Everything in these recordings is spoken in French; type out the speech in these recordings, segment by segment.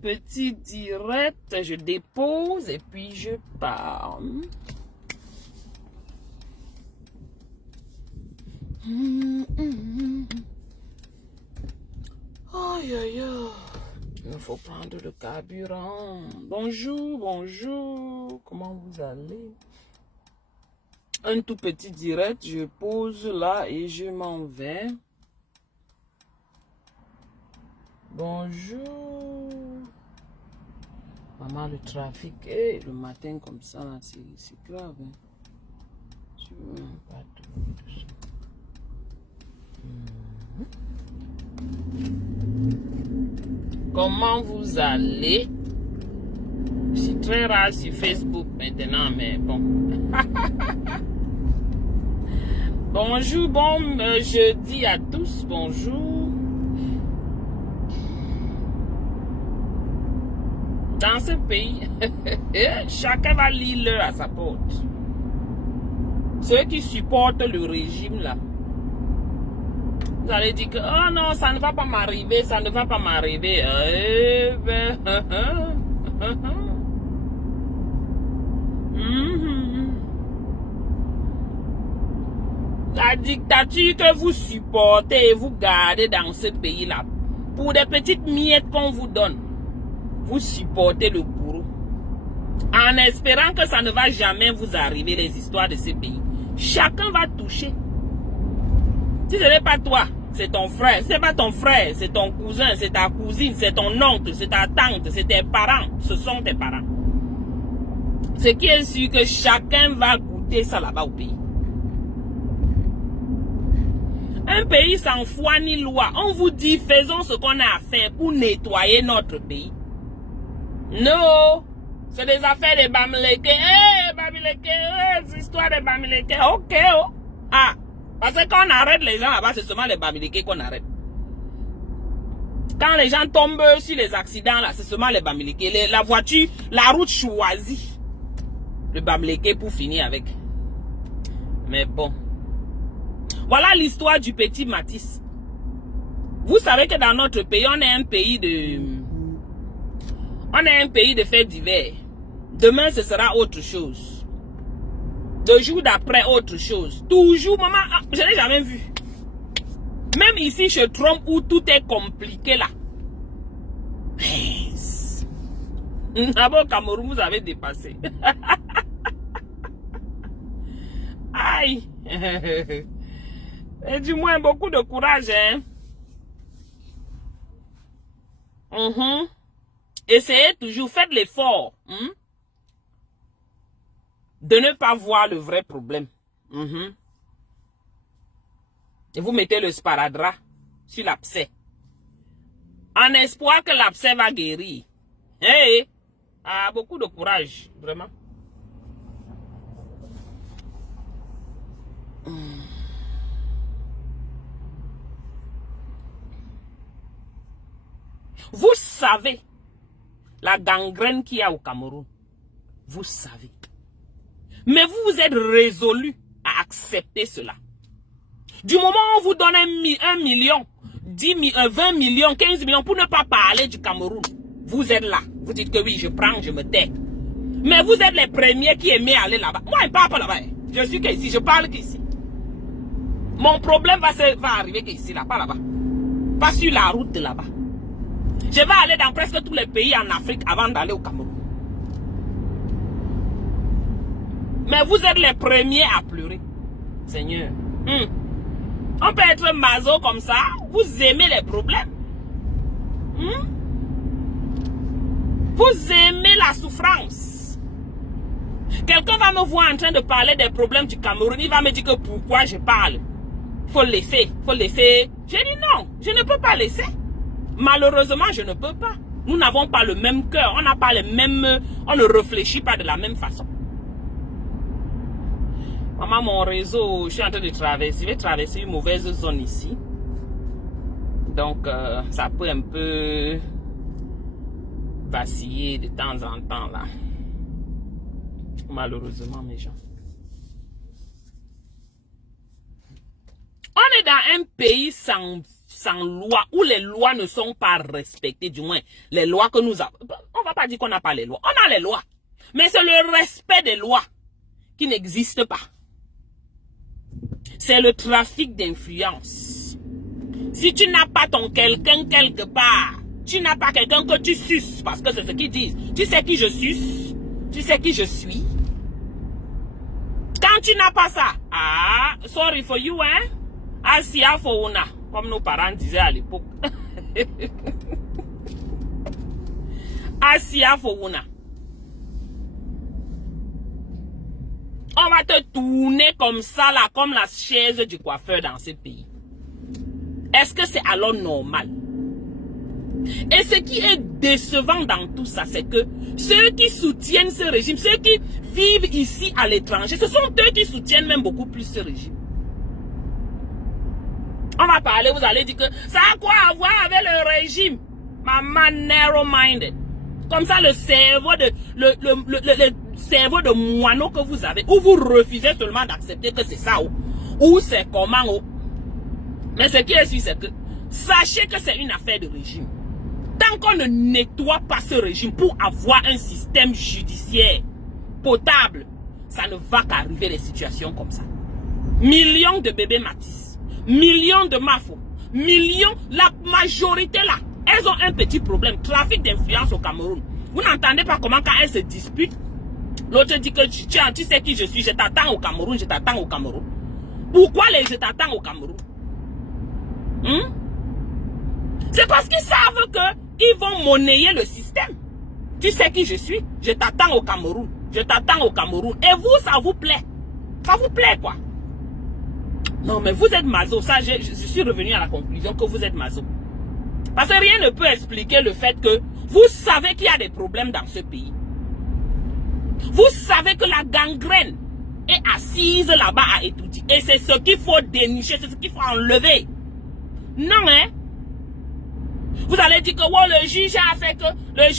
petit direct, je dépose et puis je pars. Aïe, aïe, aïe. Il faut prendre le carburant. Bonjour, bonjour. Comment vous allez? Un tout petit direct, je pose là et je m'en vais. Bonjour. Maman, le trafic, le matin comme ça, c'est grave. Hein? Je veux pas tout ça. Comment vous allez? Je suis très rare sur Facebook maintenant, mais bon. Bonjour, bon jeudi à tous, bonjour. Dans ce pays, chacun va lire l'heure à sa porte. Ceux qui supportent le régime là, vous allez dire que oh non, ça ne va pas m'arriver, ça ne va pas m'arriver. La dictature que vous supportez et vous gardez dans ce pays-là, pour des petites miettes qu'on vous donne, vous supportez le bourreau. En espérant que ça ne va jamais vous arriver, les histoires de ce pays. Chacun va toucher. Si ce n'est pas toi, c'est ton frère. Si ce n'est pas ton frère, c'est ton cousin, c'est ta cousine, c'est ton oncle, c'est ta tante, c'est tes parents. Ce sont tes parents. Ce qui est sûr que chacun va goûter ça là-bas au pays. Un pays sans foi ni loi. On vous dit, faisons ce qu'on a à faire pour nettoyer notre pays. Non, c'est des affaires de Bamileke. Bamileke, c'est histoire de Bamileke. Ok, oh. Ah, parce que quand on arrête les gens là-bas, c'est seulement les Bamileke qu'on arrête. Quand les gens tombent sur les accidents là, c'est seulement les Bamileke. La voiture, la route choisit le Bamileke pour finir avec. Mais bon. Voilà l'histoire du petit Matisse. Vous savez que dans notre pays, on est un pays de faits divers. Demain, ce sera autre chose. Le jour d'après, autre chose. Toujours, maman, je n'ai jamais vu. Même ici, chez Trump, où tout est compliqué là. D'abord, Cameroun, vous avez dépassé. Aïe. Et du moins, beaucoup de courage, hein. Essayez toujours, faites l'effort de ne pas voir le vrai problème. Et vous mettez le sparadrap sur l'abcès. En espoir que l'abcès va guérir. Beaucoup de courage, vraiment. Vous savez la gangrène qu'il y a au Cameroun. Vous savez. Mais vous êtes résolu à accepter cela. Du moment où on vous donne 1 million, 20 millions, 15 millions pour ne pas parler du Cameroun, vous êtes là. Vous dites que oui, je prends, je me tais. Mais vous êtes les premiers qui aiment aller là-bas. Moi, je ne parle pas là-bas. Je suis qu'ici, je parle qu'ici. Mon problème va arriver qu'ici, là, pas là-bas. Pas sur la route de là-bas. Je vais aller dans presque tous les pays en Afrique avant d'aller au Cameroun. Mais vous êtes les premiers à pleurer. Seigneur. On peut être maso comme ça. Vous aimez les problèmes. Vous aimez la souffrance. Quelqu'un va me voir en train de parler des problèmes du Cameroun. Il va me dire que pourquoi je parle. Faut laisser. Faut laisser. J'ai dit non. Je ne peux pas laisser. Malheureusement, je ne peux pas. Nous n'avons pas le même cœur. On n'a pas les mêmes... On ne réfléchit pas de la même façon. Maman, mon réseau, je suis en train de traverser. Je vais traverser une mauvaise zone ici. Donc, ça peut un peu vaciller de temps en temps, là. Malheureusement, mes gens. On est dans un pays sans sans loi, où les lois ne sont pas respectées, du moins, les lois que nous avons. On va pas dire qu'on n'a pas les lois. On a les lois. Mais c'est le respect des lois qui n'existe pas. C'est le trafic d'influence. Si tu n'as pas ton quelqu'un quelque part, tu n'as pas quelqu'un que tu suces, parce que c'est ce qu'ils disent. Tu sais qui je suce? Tu sais qui je suis? Quand tu n'as pas ça, ah, sorry for you, hein? Asia for una, comme nos parents disaient à l'époque. Asia for una. On va te tourner comme ça, là, comme la chaise du coiffeur dans ce pays. Est-ce que c'est alors normal? Et ce qui est décevant dans tout ça, c'est que ceux qui soutiennent ce régime, ceux qui vivent ici à l'étranger, ce sont eux qui soutiennent même beaucoup plus ce régime. On va parler, vous allez dire que ça a quoi à voir avec le régime? Maman narrow-minded. Comme ça, le cerveau le cerveau de moineau que vous avez, où vous refusez seulement d'accepter que c'est ça, ou c'est comment. Mais ce qui est sûr, c'est que sachez que c'est une affaire de régime. Tant qu'on ne nettoie pas ce régime pour avoir un système judiciaire potable, ça ne va qu'arriver des situations comme ça. Millions de bébés Matisse, millions de Mafo, millions, la majorité là, elles ont un petit problème, trafic d'influence au Cameroun. Vous n'entendez pas comment quand elles se disputent, l'autre dit que tu sais qui je suis, je t'attends au Cameroun, je t'attends au Cameroun. Pourquoi les je t'attends au Cameroun? C'est parce qu'ils savent qu'ils vont monnayer le système. Tu sais qui je suis, je t'attends au Cameroun, je t'attends au Cameroun. Et vous, ça vous plaît? Ça vous plaît quoi? Non mais vous êtes maso, ça je suis revenu à la conclusion que vous êtes maso. Parce que rien ne peut expliquer le fait que vous savez qu'il y a des problèmes dans ce pays. Vous savez que la gangrène est assise là-bas à étudier. Et c'est ce qu'il faut dénicher, c'est ce qu'il faut enlever. Non, hein? Vous allez dire que oh, le juge a fait que, le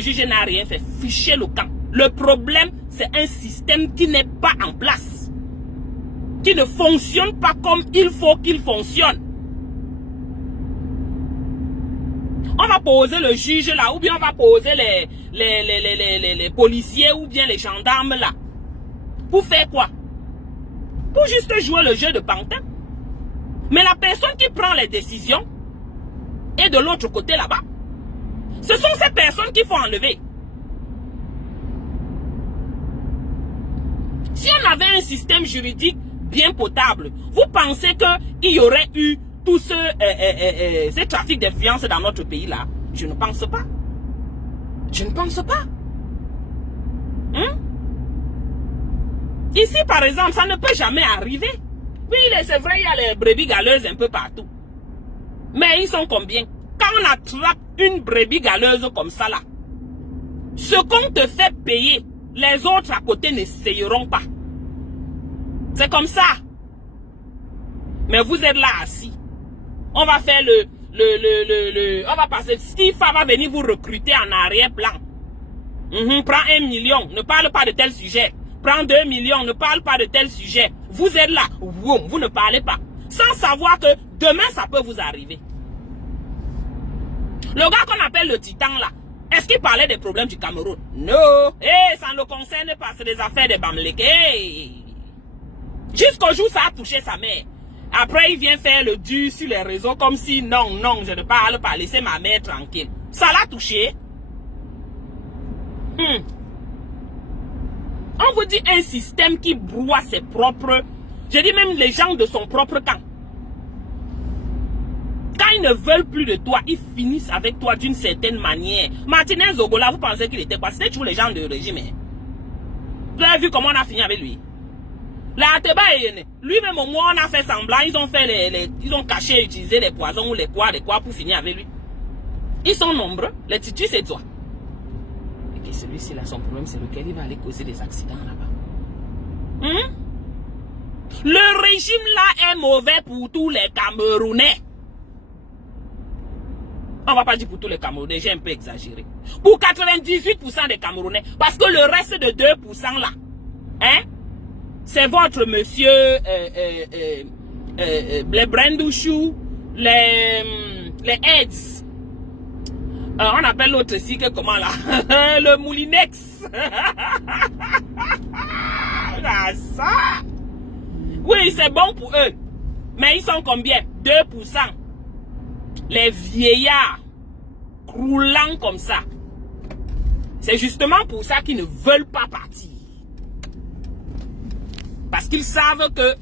juge n'a rien fait. Fichez le camp. Le problème, c'est un système qui n'est pas en place. Qui ne fonctionne pas comme il faut qu'il fonctionne. On va poser le juge là, ou bien on va poser les policiers, ou bien les gendarmes là. Pour faire quoi? Pour juste jouer le jeu de pantin. Mais la personne qui prend les décisions est de l'autre côté là-bas. Ce sont ces personnes qu'il faut enlever. Si on avait un système juridique bien potable, vous pensez qu'il y aurait eu tout ce trafic d'influence dans notre pays là? Je ne pense pas. Je ne pense pas. Ici par exemple, ça ne peut jamais arriver. Oui, c'est vrai, il y a les brebis galeuses un peu partout. Mais ils sont combien? Quand on attrape une brebis galeuse comme ça là, ce qu'on te fait payer, les autres à côté n'essayeront pas. C'est comme ça. Mais vous êtes là assis. On va faire on va passer, Stifa va venir vous recruter en arrière-plan. Prends 1 million, ne parle pas de tel sujet. Prends 2 millions, ne parle pas de tel sujet. Vous êtes là, vous ne parlez pas. Sans savoir que demain ça peut vous arriver. Le gars qu'on appelle le titan là, est-ce qu'il parlait des problèmes du Cameroun? Non. Ça ne le concerne pas, c'est des affaires de Bamleke. Jusqu'au jour ça a touché sa mère. Après il vient faire le dur sur les réseaux comme si non, je ne parle pas, laissez ma mère tranquille. Ça l'a touché. On vous dit un système qui broie ses propres, je dis même les gens de son propre camp. Quand ils ne veulent plus de toi, ils finissent avec toi d'une certaine manière. Martinez Zogola, vous pensez qu'il était quoi? C'était toujours les gens de régime. Vous avez vu comment on a fini avec lui? La Ateba est lui-même au moins on a fait semblant, ils ont fait ils ont caché, utilisé les poisons ou les quoi pour finir avec lui. Ils sont nombreux, les titus c'est toi. Et celui-ci là, son problème c'est lequel il va aller causer des accidents là-bas. Le régime là est mauvais pour tous les Camerounais. On va pas dire pour tous les Camerounais, j'ai un peu exagéré. Pour 98% des Camerounais, parce que le reste de 2% là, c'est votre monsieur Blebrandouchou, les aids. On appelle l'autre ici que comment là? Le Moulinex. Ah, ça. Oui, c'est bon pour eux. Mais ils sont combien? 2%. Les vieillards croulant comme ça. C'est justement pour ça qu'ils ne veulent pas partir. Parce qu'ils savent que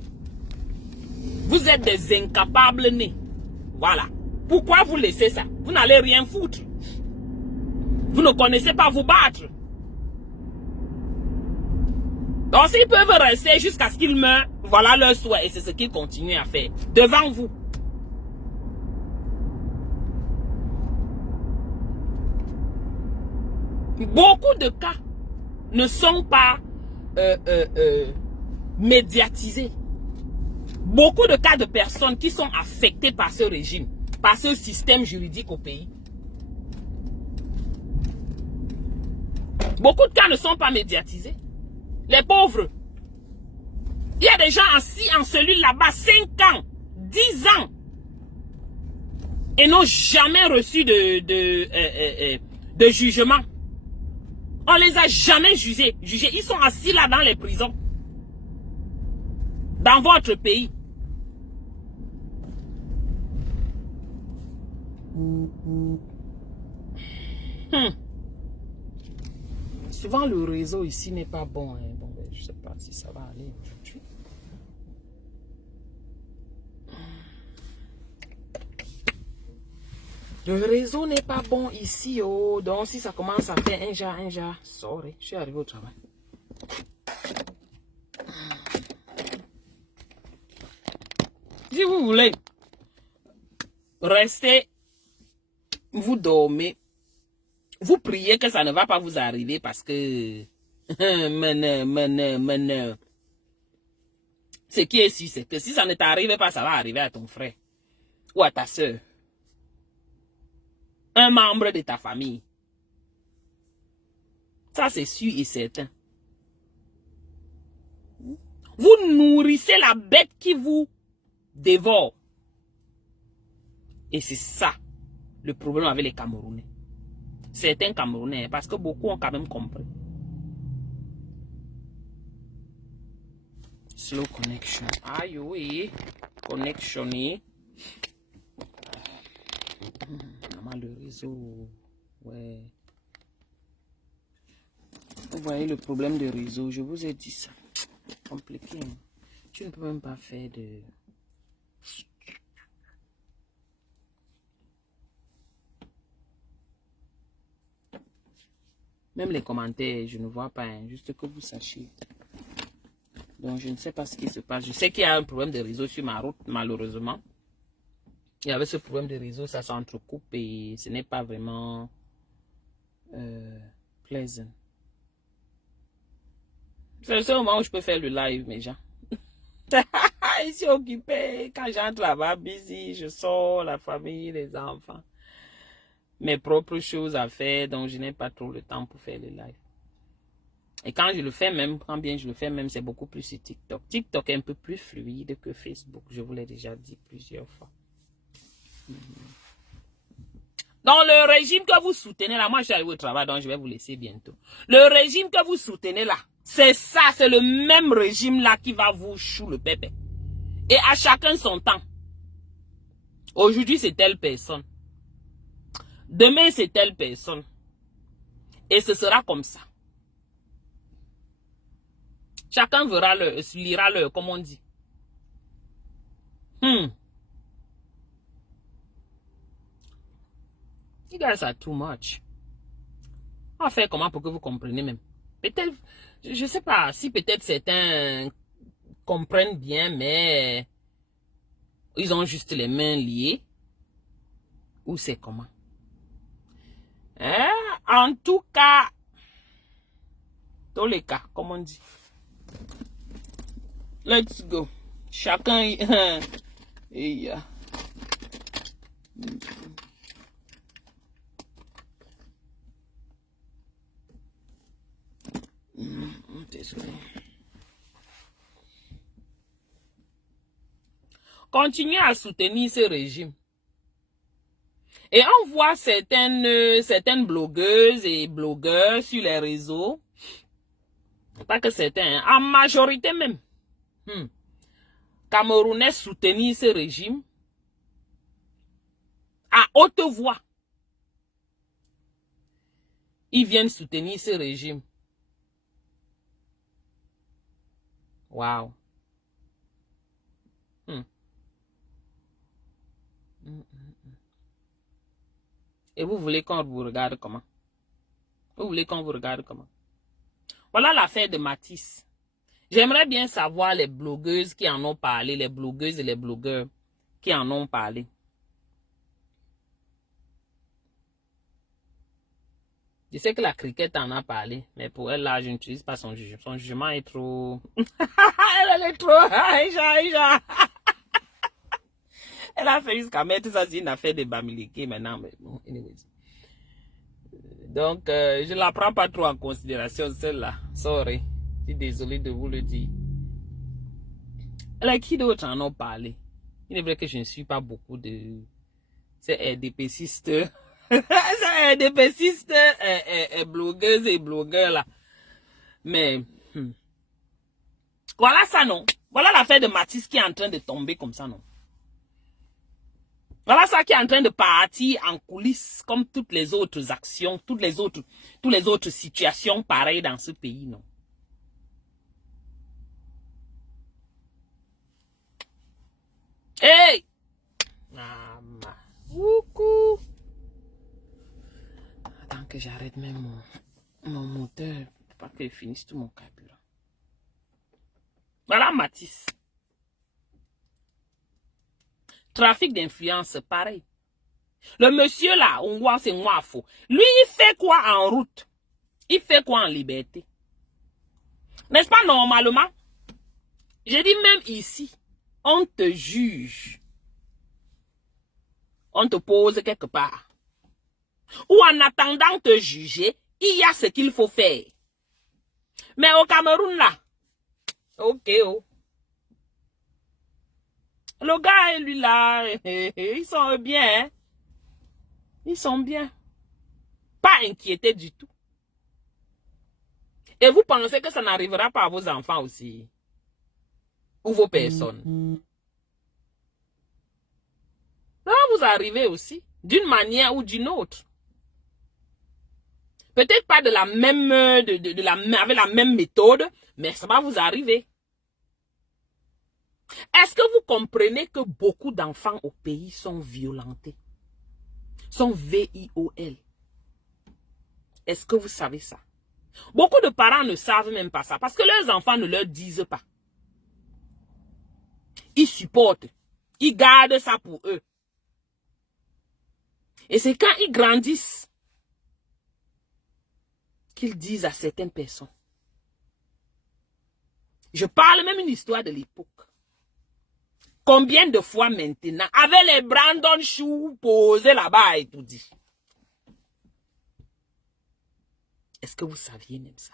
vous êtes des incapables nés. Voilà. Pourquoi vous laissez ça? Vous n'allez rien foutre. Vous ne connaissez pas vous battre. Donc s'ils peuvent rester jusqu'à ce qu'ils meurent, voilà leur souhait. Et c'est ce qu'ils continuent à faire. Devant vous. Beaucoup de cas ne sont pas médiatisés. Beaucoup de cas de personnes qui sont affectées par ce régime, par ce système juridique au pays. Beaucoup de cas ne sont pas médiatisés. Les pauvres. Il y a des gens assis en cellule là-bas 5 ans, 10 ans et n'ont jamais reçu de jugement. On les a jamais jugés. Ils sont assis là dans les prisons. Dans votre pays. Souvent le réseau ici n'est pas bon. Hein. Bon ben, je ne sais pas si ça va aller aujourd'hui. Le réseau n'est pas bon ici. Oh. Donc si ça commence à faire un jar. Sorry, je suis arrivé au travail. Si vous voulez rester, vous dormez, vous priez que ça ne va pas vous arriver parce que ce qui est sûr, c'est que si ça ne t'arrive pas, ça va arriver à ton frère ou à ta soeur, un membre de ta famille. Ça, c'est sûr et certain. Vous nourrissez la bête qui vous dévore. Et c'est ça le problème avec les Camerounais. Certains Camerounais, parce que beaucoup ont quand même compris. Slow connection. Aïe, oui. Connection. Le réseau. Ouais. Vous voyez le problème de réseau. Je vous ai dit ça. Compliqué. Hein? Tu ne peux même pas faire de... Même les commentaires, je ne vois pas. Hein, juste que vous sachiez. Donc, je ne sais pas ce qui se passe. Je sais qu'il y a un problème de réseau sur ma route, malheureusement. Il y avait ce problème de réseau, ça s'entrecoupe et ce n'est pas vraiment plaisant. C'est le seul moment où je peux faire le live, mes gens. Je suis occupée. Quand j'entre là-bas, busy, je sors, la famille, les enfants. Mes propres choses à faire, donc je n'ai pas trop le temps pour faire le live. Et quand je le fais même, quand bien je le fais même, c'est beaucoup plus sur TikTok. TikTok est un peu plus fluide que Facebook, je vous l'ai déjà dit plusieurs fois. Dans le régime que vous soutenez là, moi je suis arrivé au travail, donc je vais vous laisser bientôt. Le régime que vous soutenez là, c'est ça, c'est le même régime là qui va vous chou le pépé. Et à chacun son temps. Aujourd'hui c'est telle personne. Demain c'est telle personne. Et ce sera comme ça. Chacun verra lira le, comme on dit. You guys are too much. On va faire comment pour que vous compreniez même. Peut-être, je ne sais pas si peut-être certains comprennent bien, mais ils ont juste les mains liées. Ou c'est comment? Hein? En tout cas, dans les cas, comme on dit. Let's go. Chacun... Désolé. Continuez à soutenir ce régime. Et on voit certaines blogueuses et blogueurs sur les réseaux, pas que certains, en majorité même, Camerounais soutenir ce régime à haute voix. Ils viennent soutenir ce régime. Wow. Et vous voulez qu'on vous regarde comment? Vous voulez qu'on vous regarde comment? Voilà l'affaire de Matisse. J'aimerais bien savoir les blogueuses qui en ont parlé, les blogueuses et les blogueurs qui en ont parlé. Je sais que la cricket en a parlé, mais pour elle, là, je n'utilise pas son jugement. Son jugement est trop... Elle est trop... Aïcha. Elle a fait jusqu'à mettre ça sur une affaire de Bamileke maintenant. Mais bon, anyways. Donc, je ne la prends pas trop en considération, celle-là. Sorry. Je suis désolé de vous le dire. Alors, qui d'autre en ont parlé? Il est vrai que je ne suis pas beaucoup de... C'est RDPcistes. C'est RDPcistes, blogueuses et blogueurs, là. Mais... Voilà ça, non? Voilà l'affaire de Matisse qui est en train de tomber comme ça, non? Voilà ça qui est en train de partir en coulisses comme toutes les autres actions, toutes les autres situations pareilles dans ce pays, non? Hey! Coucou! Attends que j'arrête même mon moteur pour pas que je finisse tout mon carburant. Voilà Matisse. Trafic d'influence, pareil. Le monsieur là, on voit c'est moi faux. Lui, il fait quoi en route? Il fait quoi en liberté? N'est-ce pas normalement? Je dis même ici, on te juge. On te pose quelque part. Ou en attendant te juger, il y a ce qu'il faut faire. Mais au Cameroun là, ok oh. Le gars et lui là, ils sont bien. Hein? Ils sont bien. Pas inquiétés du tout. Et vous pensez que ça n'arrivera pas à vos enfants aussi? Ou vos personnes? Ça va vous arriver aussi. D'une manière ou d'une autre. Peut-être pas de la même, avec la même méthode, mais ça va vous arriver. Est-ce que vous comprenez que beaucoup d'enfants au pays sont violentés? Sont VIOL. Est-ce que vous savez ça? Beaucoup de parents ne savent même pas ça parce que leurs enfants ne leur disent pas. Ils supportent. Ils gardent ça pour eux. Et c'est quand ils grandissent qu'ils disent à certaines personnes. Je parle même une histoire de l'époque. Combien de fois maintenant, avec les Brandon Shoes posés là-bas et tout dit. Est-ce que vous saviez même ça?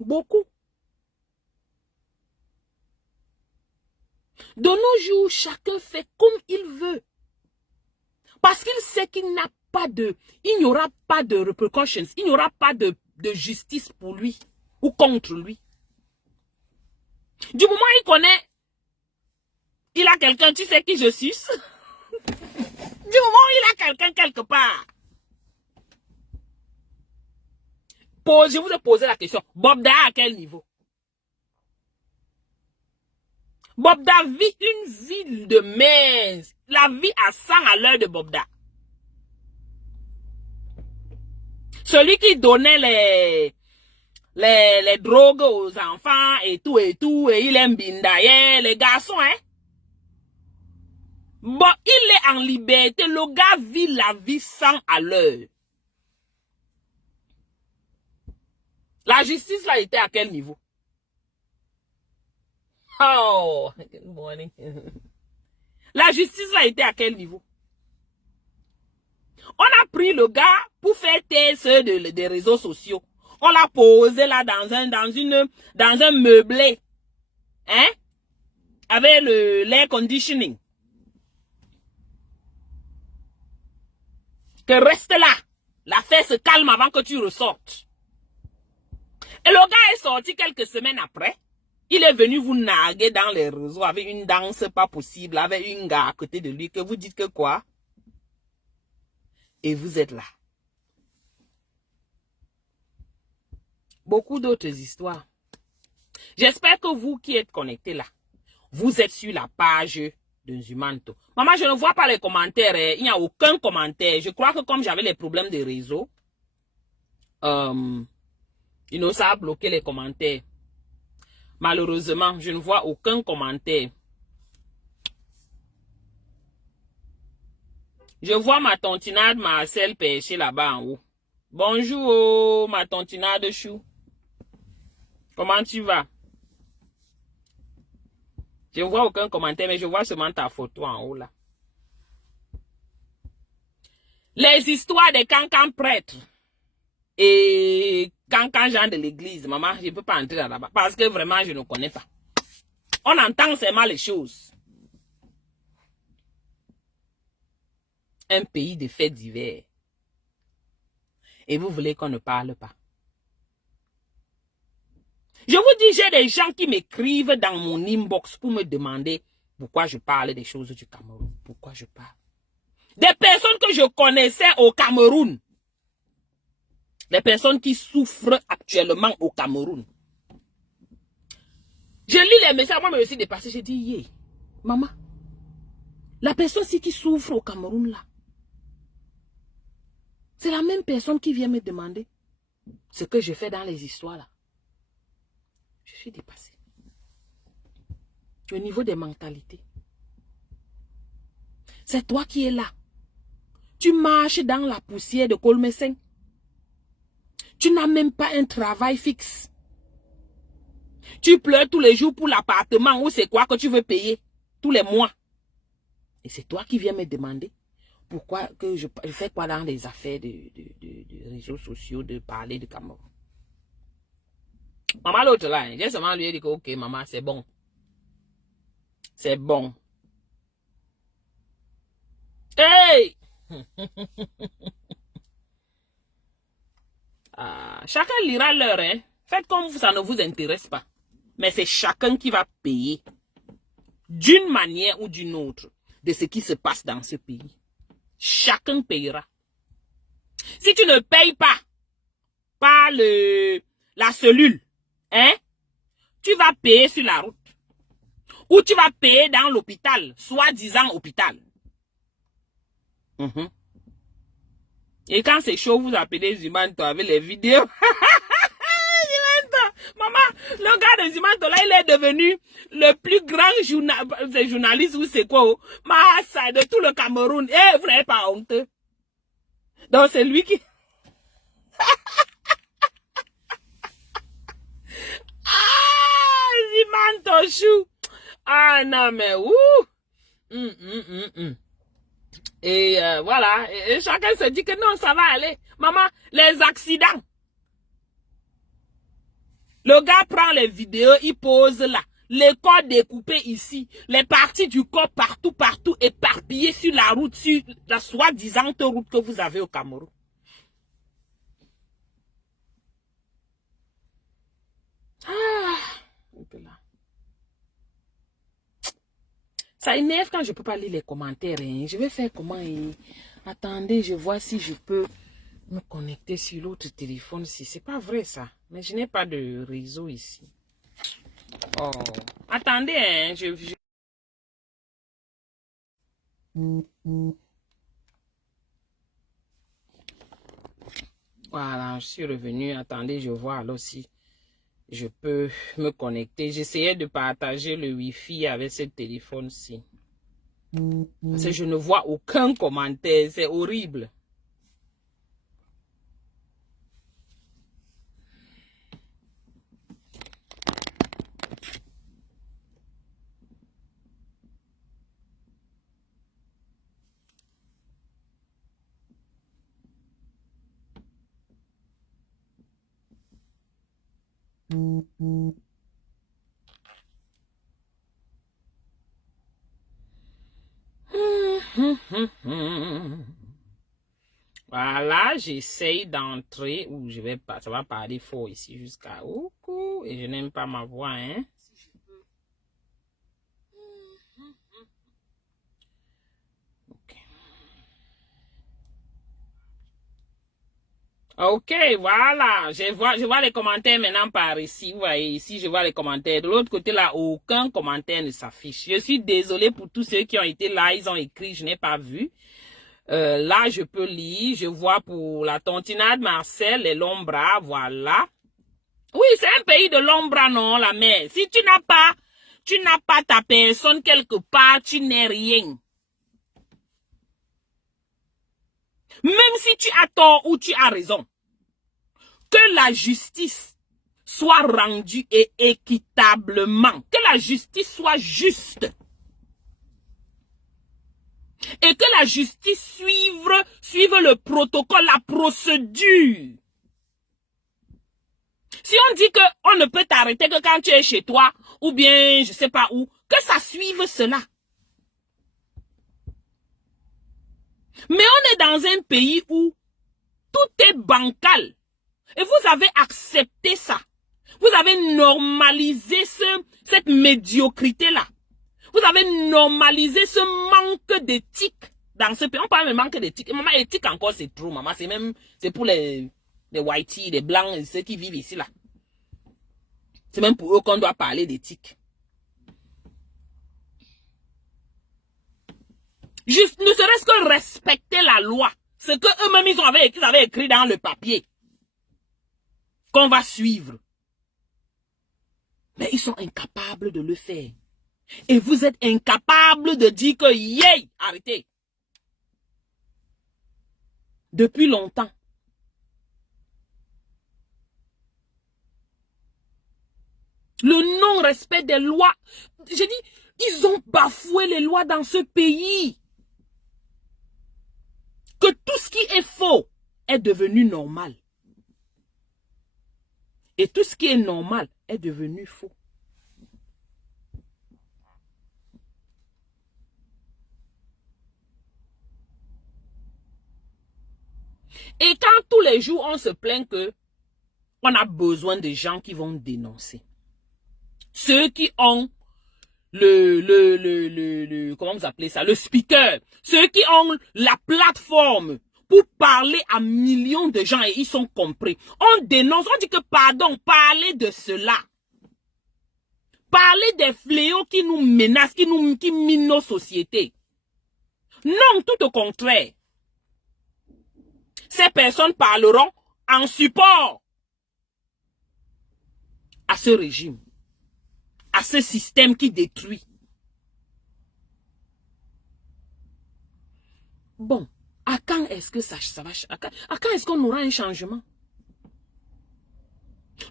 Beaucoup. De nos jours, chacun fait comme il veut. Parce qu'il sait qu'il n'a pas de... Il n'y aura pas de repercussions. Il n'y aura pas de justice pour lui ou contre lui. Du moment où il connaît, il a quelqu'un, tu sais qui je suis. Du moment où il a quelqu'un quelque part. Je vous ai posé la question. Bobda à quel niveau? Bobda vit une vie de merde. La vie à 100 à l'heure de Bobda. Celui qui donnait les drogues aux enfants et tout, et il aime Bindaye, les garçons, hein. Bon, il est en liberté, le gars vit la vie 100 à l'heure. La justice là était à quel niveau? Oh, good morning. La justice là était à quel niveau? On a pris le gars pour faire taire ceux des réseaux sociaux. On l'a posé là dans un meublé. Hein? Avec l'air conditioning. que reste là. L'affaire se calme avant que tu ressortes. Et le gars est sorti quelques semaines après. Il est venu vous narguer dans les réseaux avec une danse pas possible, avec une gars à côté de lui, que vous dites que quoi? Et vous êtes là. Beaucoup d'autres histoires. J'espère que vous qui êtes connectés là, vous êtes sur la page de Nzumanto. Maman, je ne vois pas les commentaires. Il n'y a aucun commentaire. Je crois que comme j'avais les problèmes de réseau, ça a bloqué les commentaires. Malheureusement, je ne vois aucun commentaire. Je vois ma tontinade Marcel pêcher là-bas en haut. Bonjour, ma tontinade chou. Comment tu vas? Je ne vois aucun commentaire, mais je vois seulement ta photo en haut là. Les histoires des cancans prêtres et cancans gens de l'église, maman, je ne peux pas entrer là-bas parce que vraiment, je ne connais pas. On entend seulement les choses. Un pays de faits divers. Et vous voulez qu'on ne parle pas. Je vous dis, j'ai des gens qui m'écrivent dans mon inbox pour me demander pourquoi je parle des choses du Cameroun. Pourquoi je parle. Des personnes que je connaissais au Cameroun. Des personnes qui souffrent actuellement au Cameroun. Je lis les messages, moi je me suis dépassée, j'ai dit, yeah, maman, la personne qui souffre au Cameroun là, c'est la même personne qui vient me demander ce que je fais dans les histoires là. Je suis dépassée. Au niveau des mentalités. C'est toi qui es là. Tu marches dans la poussière de Colmessin. Tu n'as même pas un travail fixe. Tu pleures tous les jours pour l'appartement ou c'est quoi que tu veux payer tous les mois. Et c'est toi qui viens me demander pourquoi que je fais quoi dans les affaires de réseaux sociaux, de parler de Cameroun. Maman l'autre là, j'ai seulement lui dit que ok maman c'est bon. C'est bon. Hey! Chacun lira l'heure, hein. Faites comme ça ne vous intéresse pas. Mais c'est chacun qui va payer d'une manière ou d'une autre de ce qui se passe dans ce pays. Chacun payera. Si tu ne payes pas par la cellule, hein, tu vas payer sur la route. Ou tu vas payer dans l'hôpital, soi-disant hôpital. Et quand c'est chaud, vous appelez Nzumanto avec les vidéos. Maman, le gars de Nzumanto là, il est devenu le plus grand journaliste ou c'est quoi, Massa de tout le Cameroun. Eh, vous n'avez pas honte. Donc c'est lui qui... Nzumanto chou. Ah non mais Et voilà, et chacun se dit que non, ça va aller. Maman, les accidents. Le gars prend les vidéos, il pose là. Les corps découpés ici. Les parties du corps partout, éparpillées sur la route, sur la soi-disant route que vous avez au Cameroun. Ça énerve quand je ne peux pas lire les commentaires. Hein. Je vais faire comment? Attendez, je vois si je peux me connecter sur l'autre téléphone. Si c'est pas vrai ça. Mais je n'ai pas de réseau ici. Oh. Attendez, hein. Voilà, je suis revenu. Attendez, je vois alors si je peux me connecter. J'essayais de partager le Wi-Fi avec ce téléphone-ci. Parce que je ne vois aucun commentaire. C'est horrible. là, j'essaye d'entrer, ou je vais pas, ça va parler fort ici jusqu'à Oukou, et je n'aime pas ma voix, hein. Ok, voilà. Je vois les commentaires maintenant par ici. Vous voyez, ici, je vois les commentaires. De l'autre côté, là, aucun commentaire ne s'affiche. Je suis désolée pour tous ceux qui ont été là. Ils ont écrit, je n'ai pas vu. Là, je peux lire. Je vois pour la Tontinade, Marcel et Lombra. Voilà. Oui, c'est un pays de Lombra, non, la mer. Si tu n'as pas ta personne quelque part, tu n'es rien. Même si tu as tort ou tu as raison, que la justice soit rendue et équitablement, que la justice soit juste et que la justice suive le protocole, la procédure. Si on dit que on ne peut t'arrêter que quand tu es chez toi ou bien je sais pas où, que ça suive cela. Mais on est dans un pays où tout est bancal. Et vous avez accepté ça. Vous avez normalisé cette médiocrité-là. Vous avez normalisé ce manque d'éthique dans ce pays. On parle de manque d'éthique. Maman, éthique encore, c'est trop, maman. C'est pour les whiteys, les blancs, ceux qui vivent ici, là. C'est même pour eux qu'on doit parler d'éthique. Juste, ne serait-ce que respecter la loi. Ce que eux-mêmes, ils avaient écrit dans le papier. Qu'on va suivre. Mais ils sont incapables de le faire. Et vous êtes incapables de dire que, yeah, arrêtez. Depuis longtemps. Le non-respect des lois. J'ai dit, ils ont bafoué les lois dans ce pays. Que tout ce qui est faux est devenu normal. Et tout ce qui est normal est devenu faux. Et quand tous les jours on se plaint que on a besoin de gens qui vont dénoncer. Ceux qui ont comment vous appelez ça, le speaker. Ceux qui ont la plateforme pour parler à millions de gens et ils sont compris. On dénonce, on dit que pardon, parlez de cela. Parlez des fléaux qui nous menacent, qui minent nos sociétés. Non, tout au contraire. Ces personnes parleront en support à ce régime, à ce système qui détruit. Bon, à quand est-ce que ça va, à quand est-ce qu'on aura un changement?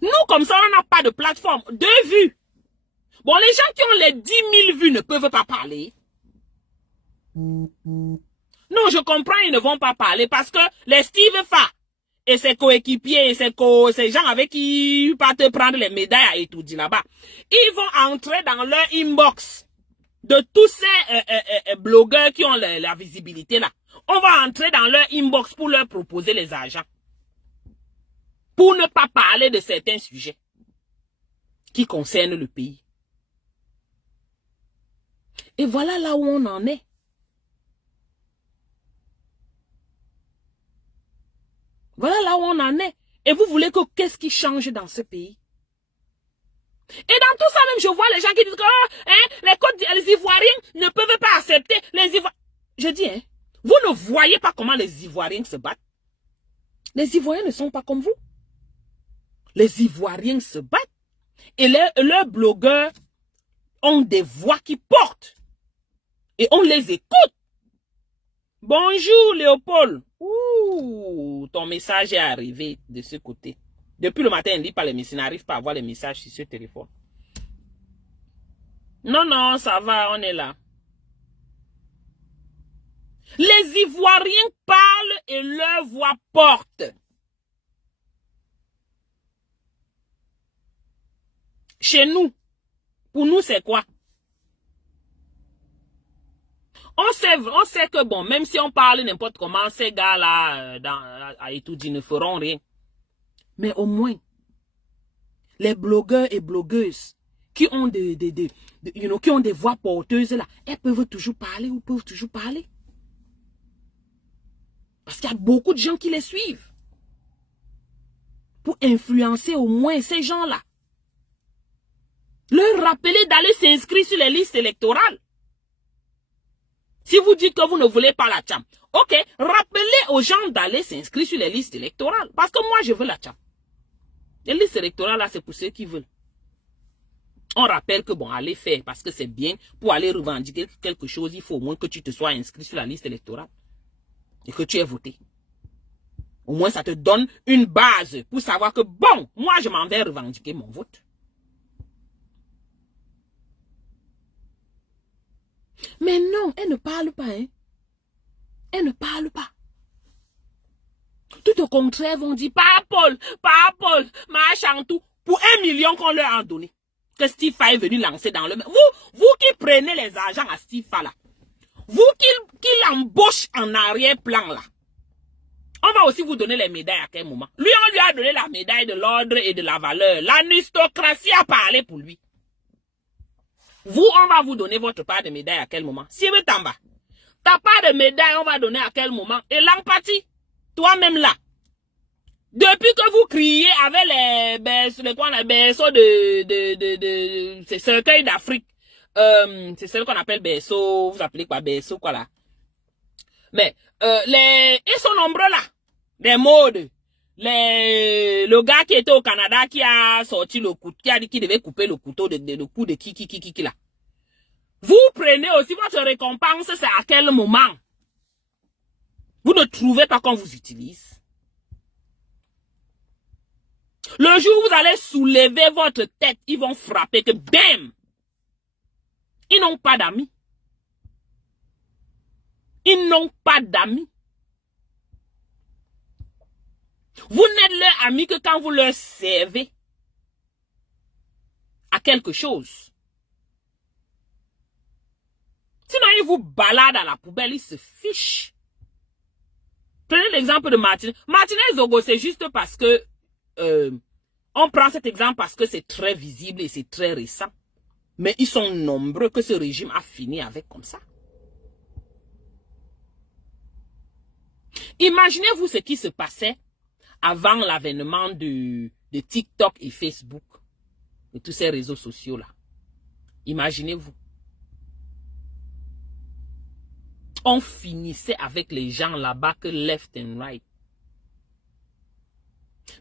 Nous, comme ça, on n'a pas de plateforme, de vues. Bon, les gens qui ont les 10 000 vues ne peuvent pas parler. Non, je comprends, ils ne vont pas parler parce que les Steve Fa et ses coéquipiers, ces gens avec qui partent prendre les médailles à étudier là-bas, ils vont entrer dans leur inbox de tous ces blogueurs qui ont la visibilité là. On va entrer dans leur inbox pour leur proposer les agents. Pour ne pas parler de certains sujets qui concernent le pays. Et voilà là où on en est. Voilà là où on en est. Et vous voulez que qu'est-ce qui change dans ce pays? Et dans tout ça même, je vois les gens qui disent que les Ivoiriens ne peuvent pas accepter les Ivoiriens. Je dis, vous ne voyez pas comment les Ivoiriens se battent. Les Ivoiriens ne sont pas comme vous. Les Ivoiriens se battent. Et leurs blogueurs ont des voix qui portent. Et on les écoute. Bonjour Léopold. Ouh, ton message est arrivé de ce côté. Depuis le matin, il ne lit pas les messages, il n'arrive pas à voir les messages sur ce téléphone. Non, non, ça va, on est là. Les Ivoiriens parlent et leur voix porte. Chez nous, pour nous, c'est quoi? On sait que bon, même si on parle n'importe comment, ces gars-là, à Etoudi ne feront rien. Mais au moins, les blogueurs et blogueuses qui ont qui ont des voix porteuses là, elles peuvent toujours parler ou peuvent toujours parler. Parce qu'il y a beaucoup de gens qui les suivent. Pour influencer au moins ces gens-là. Leur rappeler d'aller s'inscrire sur les listes électorales. Si vous dites que vous ne voulez pas la Tcham, ok, rappelez aux gens d'aller s'inscrire sur les listes électorales. Parce que moi, je veux la Tcham. Les listes électorales, là, c'est pour ceux qui veulent. On rappelle que, bon, allez faire, parce que c'est bien, pour aller revendiquer quelque chose, il faut au moins que tu te sois inscrit sur la liste électorale. Et que tu aies voté. Au moins, ça te donne une base pour savoir que, bon, moi, je m'en vais revendiquer mon vote. Mais non, elle ne parle pas, hein. Elle ne parle pas. Tout au contraire, vont dire, pas Paul, machin tout, pour 1 million qu'on leur a donné. Que Steve Fa est venu lancer dans le... Vous qui prenez les argents à Steve Fa là, vous qui l'embauche en arrière-plan là, on va aussi vous donner les médailles à quel moment? Lui, on lui a donné la médaille de l'ordre et de la valeur. L'aristocratie a parlé pour lui. Vous, on va vous donner votre part de médaille à quel moment? Si vous t'en bas, ta part de médaille, on va donner à quel moment? Et l'empathie, toi-même là, depuis que vous criez avec les berceaux de ces cercueils d'Afrique, c'est celle qu'on appelle berceaux, vous appelez quoi berceaux quoi là? Mais ils sont nombreux là, des modes. Le gars qui était au Canada qui a sorti le couteau, qui a dit qu'il devait couper le couteau le cou de qui là. Vous prenez aussi votre récompense, c'est à quel moment? Vous ne trouvez pas qu'on vous utilise? Le jour où vous allez soulever votre tête, ils vont frapper que bam! Ils n'ont pas d'amis. Ils n'ont pas d'amis. Vous n'êtes leur ami que quand vous leur servez à quelque chose. Sinon, ils vous baladent à la poubelle, ils se fichent. Prenez l'exemple de Martinez. Martinez Zogo, c'est juste parce que on prend cet exemple parce que c'est très visible et c'est très récent. Mais ils sont nombreux que ce régime a fini avec comme ça. Imaginez-vous ce qui se passait avant l'avènement de TikTok et Facebook et tous ces réseaux sociaux là. Imaginez-vous. On finissait avec les gens là-bas que left and right.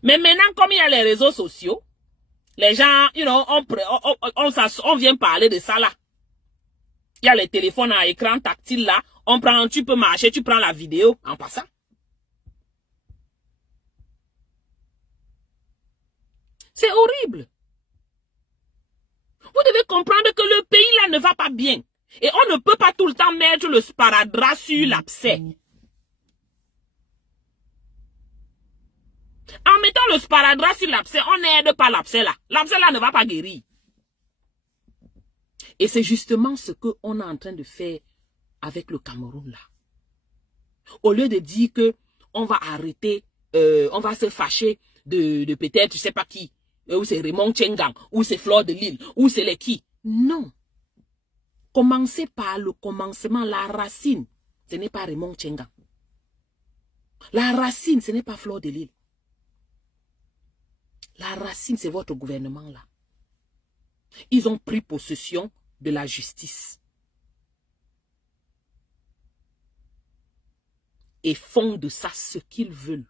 Mais maintenant, comme il y a les réseaux sociaux, les gens, you know, on vient parler de ça là. Il y a les téléphones à écran tactile là. Tu peux marcher, tu prends la vidéo en passant. C'est horrible. Vous devez comprendre que le pays là ne va pas bien. Et on ne peut pas tout le temps mettre le sparadrap sur l'abcès. En mettant le sparadrap sur l'abcès, on n'aide pas l'abcès là. L'abcès là ne va pas guérir. Et c'est justement ce qu'on est en train de faire avec le Cameroun là. Au lieu de dire que on va arrêter, on va se fâcher de peut-être, je sais pas qui, ou c'est Raymond Tchengang, ou c'est Fleur de Lille, ou c'est les qui. Non. Commencez par le commencement, la racine. Ce n'est pas Raymond Tchengang. La racine, ce n'est pas Fleur de Lille. La racine, c'est votre gouvernement là. Ils ont pris possession de la justice. Et font de ça ce qu'ils veulent.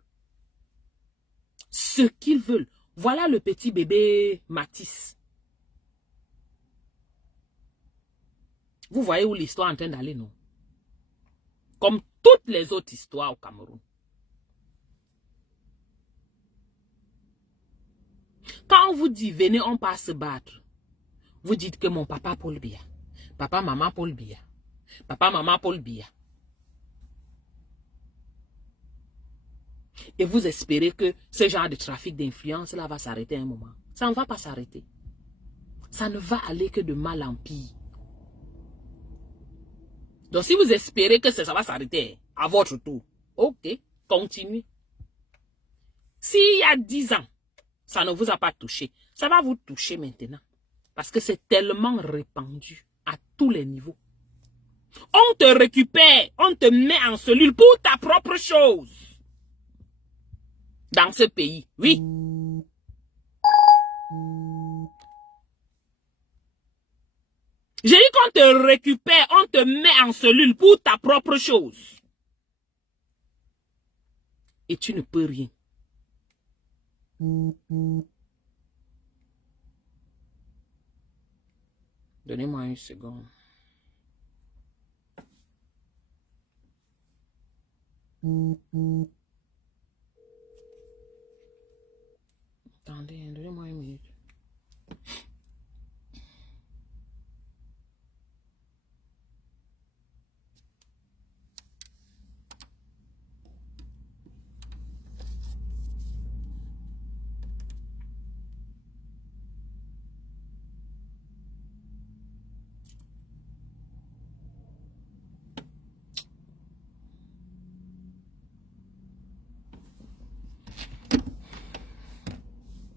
Ce qu'ils veulent. Voilà le petit bébé Matisse. Vous voyez où l'histoire est en train d'aller, non? Comme toutes les autres histoires au Cameroun. Quand on vous dit, venez, on part se battre, vous dites que mon papa Paul Biya, papa, maman Paul Biya, papa, maman Paul Biya. Et vous espérez que ce genre de trafic d'influence là va s'arrêter un moment. Ça ne va pas s'arrêter. Ça ne va aller que de mal en pire. Donc, si vous espérez que ça va s'arrêter à votre tour, ok, continuez. S'il y a 10 ans, ça ne vous a pas touché, ça va vous toucher maintenant. Parce que c'est tellement répandu à tous les niveaux. On te récupère, on te met en cellule pour ta propre chose. Dans ce pays, oui. J'ai dit qu'on te récupère, on te met en cellule pour ta propre chose. Et tu ne peux rien. Donnez-moi une seconde. Attendez, donnez-moi une minute.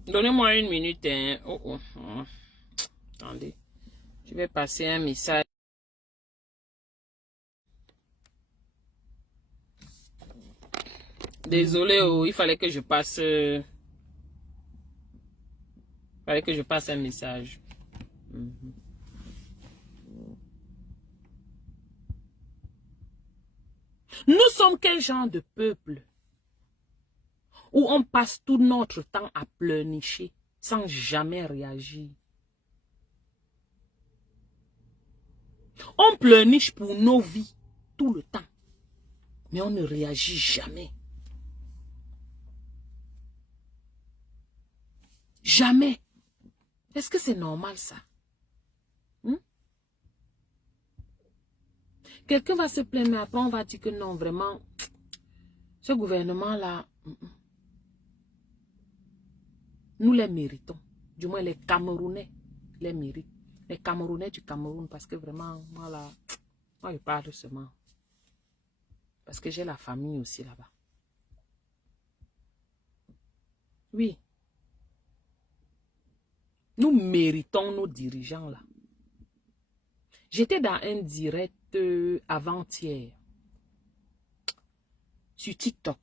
Donnez-moi une minute. Hein. Oh. Attendez. Je vais passer un message. Désolé, il fallait que je passe. Un message. Nous sommes quel genre de peuple où on passe tout notre temps à pleurnicher sans jamais réagir? On pleurniche pour nos vies tout le temps, mais on ne réagit jamais. Jamais. Est-ce que c'est normal ça? Quelqu'un va se plaindre, mais après on va dire que non, vraiment, ce gouvernement-là, nous les méritons. Du moins les Camerounais les méritent. Les Camerounais du Cameroun, parce que vraiment, moi je parle seulement. Parce que j'ai la famille aussi là-bas. Oui. Nous méritons nos dirigeants là. J'étais dans un direct avant-hier sur TikTok.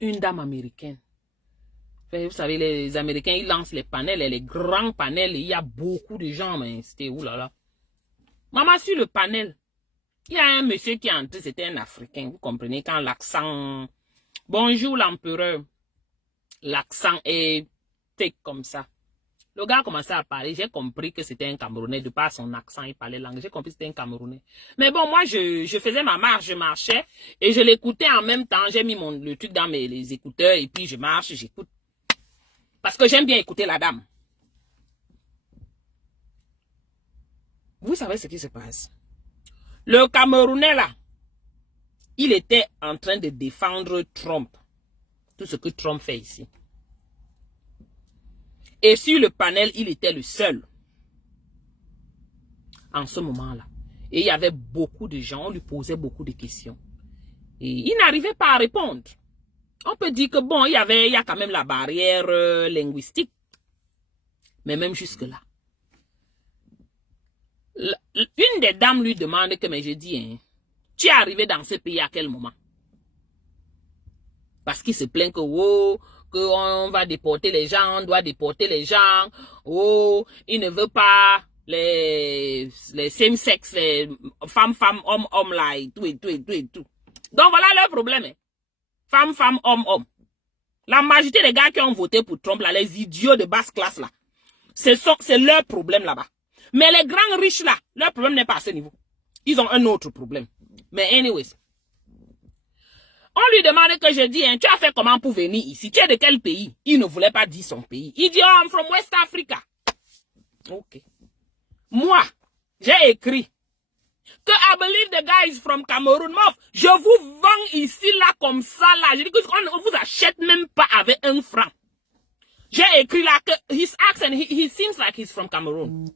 Une dame américaine. Vous savez, les Américains, ils lancent les panels, et les grands panels, et il y a beaucoup de gens, mais c'était oulala. Maman, sur le panel, il y a un monsieur qui est entré, c'était un Africain, vous comprenez, quand l'accent, bonjour l'empereur, l'accent est thick comme ça. Le gars a commencé à parler, j'ai compris que c'était un Camerounais, de par son accent, il parlait langue, j'ai compris que c'était un Camerounais. Mais bon, moi, je faisais ma marche, je marchais, et je l'écoutais en même temps, j'ai mis le truc dans les écouteurs, et puis je marche, j'écoute. Parce que j'aime bien écouter la dame. Vous savez ce qui se passe? Le Camerounais là, il était en train de défendre Trump. Tout ce que Trump fait ici. Et sur le panel, il était le seul. En ce moment-là. Et il y avait beaucoup de gens, on lui posait beaucoup de questions. Et il n'arrivait pas à répondre. On peut dire que bon, il y a quand même la barrière linguistique. Mais même jusque-là. Une des dames lui demande que, mais je dis, hein, tu es arrivé dans ce pays à quel moment? Parce qu'il se plaint que, oh, qu'on va déporter les gens, on doit déporter les gens, oh, il ne veut pas les same sex, les femmes, homme, là, et tout. Donc voilà leur problème. Hein. Femme, homme. La majorité des gars qui ont voté pour Trump, là, les idiots de basse classe, là, c'est leur problème là-bas. Mais les grands riches, là, leur problème n'est pas à ce niveau. Ils ont un autre problème. Mais anyways. On lui demande que je dis, hein, tu as fait comment pour venir ici? Tu es de quel pays? Il ne voulait pas dire son pays. Il dit, oh, I'm from West Africa. Ok. Moi, j'ai écrit que I believe the guy is from Cameroun. Mof, je vous vends ici, là, comme ça, là. Je dis qu'on ne vous achète même pas avec 1 franc. J'ai écrit là que his accent, he seems like he's from Cameroon.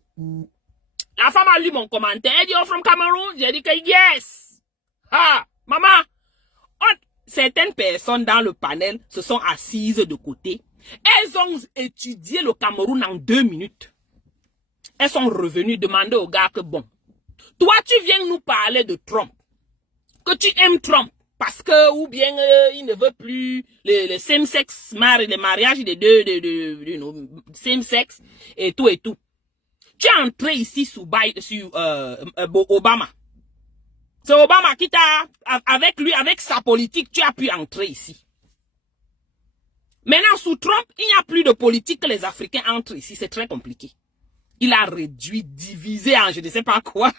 La femme a lu mon commentaire. Elle dit, oh, from Cameroun. J'ai dit que yes. Ah, maman. Certaines personnes dans le panel se sont assises de côté. Elles ont étudié le Cameroun en 2 minutes. Elles sont revenues demander au gars que bon, toi tu viens nous parler de Trump, que tu aimes Trump parce que ou bien il ne veut plus le same sex les mariages des deux same sex et tout et tout. Tu es entré ici sur Obama. C'est Obama qui t'a, avec lui, avec sa politique, tu as pu entrer ici. Maintenant, sous Trump, il n'y a plus de politique que les Africains entrent ici. C'est très compliqué. Il a réduit, divisé en je ne sais pas quoi.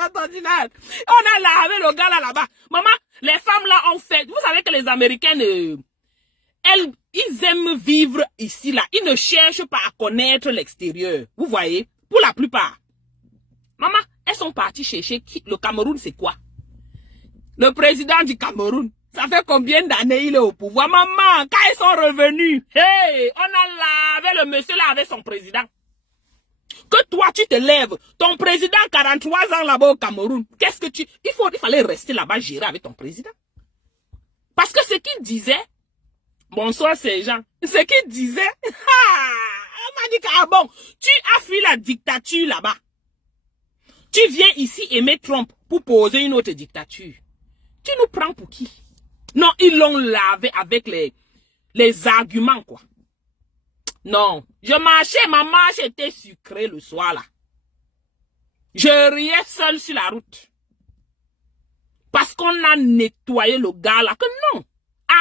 Attendez là. On a lavé le gars là-bas. Maman, les femmes là ont fait. Vous savez que les Américaines, ils aiment vivre ici là. Ils ne cherchent pas à connaître l'extérieur. Vous voyez, pour la plupart. Maman, elles sont parties chercher le Cameroun, c'est quoi? Le président du Cameroun. Ça fait combien d'années il est au pouvoir? Maman, quand ils sont revenus, hey, on a lavé le monsieur là avec son président. Que toi, tu te lèves, ton président, 43 ans là-bas au Cameroun, qu'est-ce que tu... Il fallait rester là-bas gérer avec ton président. Parce que ce qu'il disait, bonsoir ces gens, ce qu'il disait, on m'a dit que, ah bon, tu as fui la dictature là-bas. Tu viens ici aimer Trump pour poser une autre dictature. Tu nous prends pour qui? Non, ils l'ont lavé avec les arguments, quoi. Non, je marchais, ma marche était sucrée le soir, là. Je riais seul sur la route. Parce qu'on a nettoyé le gars, là, que non.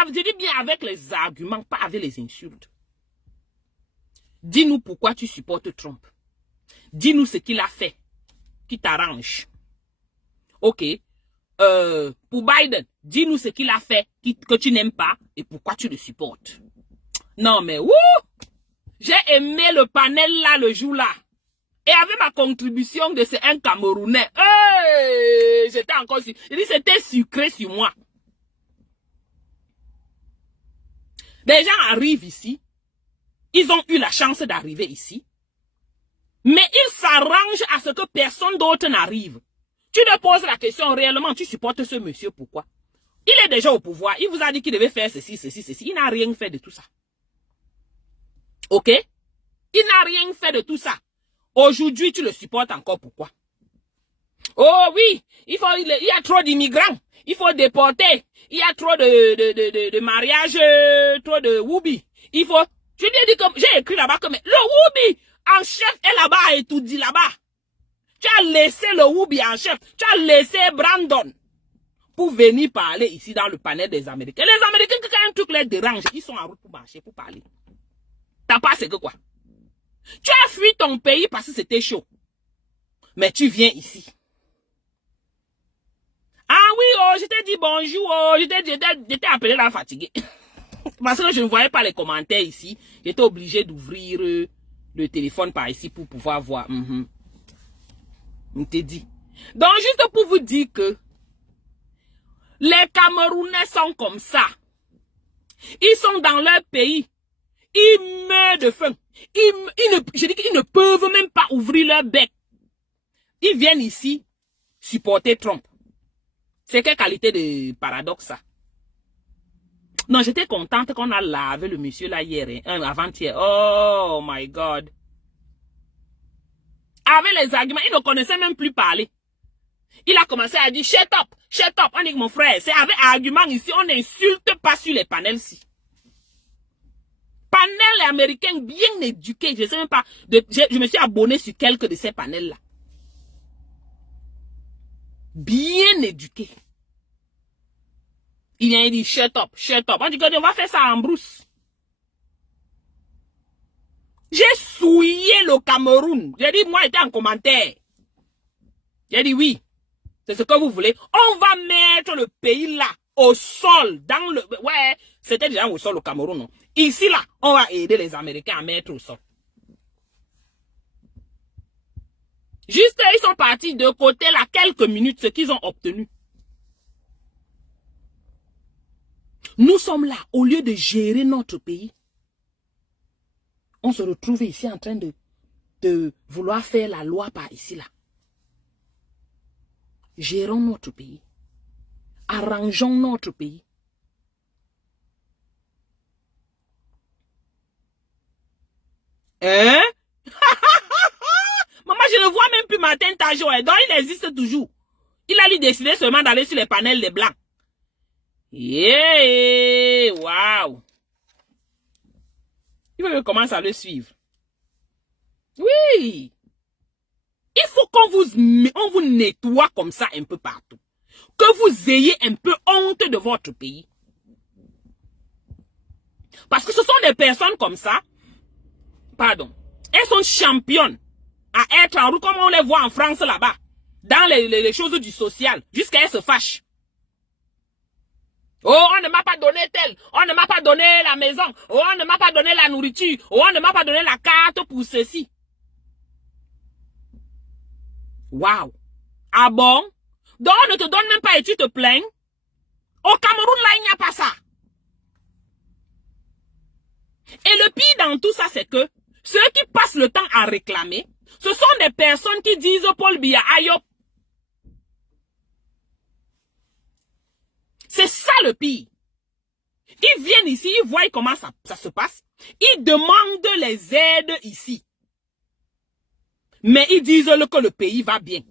Je dis bien avec les arguments, pas avec les insultes. Dis-nous pourquoi tu supportes Trump. Dis-nous ce qu'il a fait qui t'arrange. Ok. Pour Biden, dis-nous ce qu'il a fait que tu n'aimes pas et pourquoi tu le supportes. Non, mais wouh! J'ai aimé le panel là le jour là. Et avec ma contribution de un Camerounais, hey, j'étais encore... Je dis c'était sucré sur moi. Des gens arrivent ici. Ils ont eu la chance d'arriver ici. Mais ils s'arrangent à ce que personne d'autre n'arrive. Tu te poses la question, réellement, tu supportes ce monsieur, pourquoi? Il est déjà au pouvoir. Il vous a dit qu'il devait faire ceci, ceci, ceci. Il n'a rien fait de tout ça. Ok? Il n'a rien fait de tout ça. Aujourd'hui, tu le supportes encore, pourquoi? Oh oui, il y a trop d'immigrants. Il faut déporter. Il y a trop de mariages, trop de woubi. Il faut... Je t'ai dit comme... J'ai écrit là-bas comme... Le woubi en chef est là-bas et tout dit là-bas. Tu as laissé le woubi en chef. Tu as laissé Brandon pour venir parler ici dans le panel des Américains. Les Américains, quand un truc les dérange, ils sont en route pour marcher, pour parler. T'as pas c'est que quoi? Tu as fui ton pays parce que c'était chaud. Mais tu viens ici. Ah oui, oh, je t'ai dit bonjour, oh, j'étais appelé là fatigué. Parce que je ne voyais pas les commentaires ici. J'étais obligé d'ouvrir le téléphone par ici pour pouvoir voir. On t'a dit. Donc, juste pour vous dire que les Camerounais sont comme ça. Ils sont dans leur pays. Ils meurent de faim. Je dis qu'ils ne peuvent même pas ouvrir leur bec. Ils viennent ici supporter Trump. C'est quelle qualité de paradoxe ça? Non, j'étais contente qu'on a lavé le monsieur là hier, avant-hier. Oh my God. Avec les arguments, il ne connaissait même plus parler. Il a commencé à dire, shut up, shut up. On dit que mon frère, c'est avec argument ici, on n'insulte pas sur les panels ici. Panels américains bien éduqués, je ne sais même pas, je me suis abonné sur quelques de ces panels-là. Bien éduqués. Il vient dire, shut up, shut up. On dit qu'on va faire ça en brousse. J'ai souillé le Cameroun. J'ai dit, moi, j'étais en commentaire. J'ai dit, oui, c'est ce que vous voulez. On va mettre le pays là, au sol, dans le... Ouais, c'était déjà au sol au Cameroun, non? Ici, là, on va aider les Américains à mettre au sol. Juste, ils sont partis de côté là, quelques minutes, ce qu'ils ont obtenu. Nous sommes là, au lieu de gérer notre pays. On se retrouve ici en train de de vouloir faire la loi par ici, là. Gérons notre pays. Arrangeons notre pays. Hein? Maman, je ne vois même plus Martin Tajo. Donc, il existe toujours. Il a lui décidé seulement d'aller sur les panels des blancs. Yeah! Waouh! Il veut que je commence à le suivre. Oui! Il faut qu'on vous nettoie comme ça un peu partout. Que vous ayez un peu honte de votre pays. Parce que ce sont des personnes comme ça. Pardon. Elles sont championnes à être en route comme on les voit en France là-bas. Dans les choses du social. Jusqu'à elles se fâchent. Oh, on ne m'a pas donné tel. On ne m'a pas donné la maison. Oh, on ne m'a pas donné la nourriture. Oh, on ne m'a pas donné la carte pour ceci. Waouh. Ah bon? Donc on ne te donne même pas et tu te plains? Au Cameroun, là, il n'y a pas ça. Et le pire dans tout ça, c'est que ceux qui passent le temps à réclamer, ce sont des personnes qui disent Paul Biya Ayop. C'est ça le pire. Ils viennent ici, ils voient comment ça se passe. Ils demandent les aides ici. Mais ils disent que le pays va bien.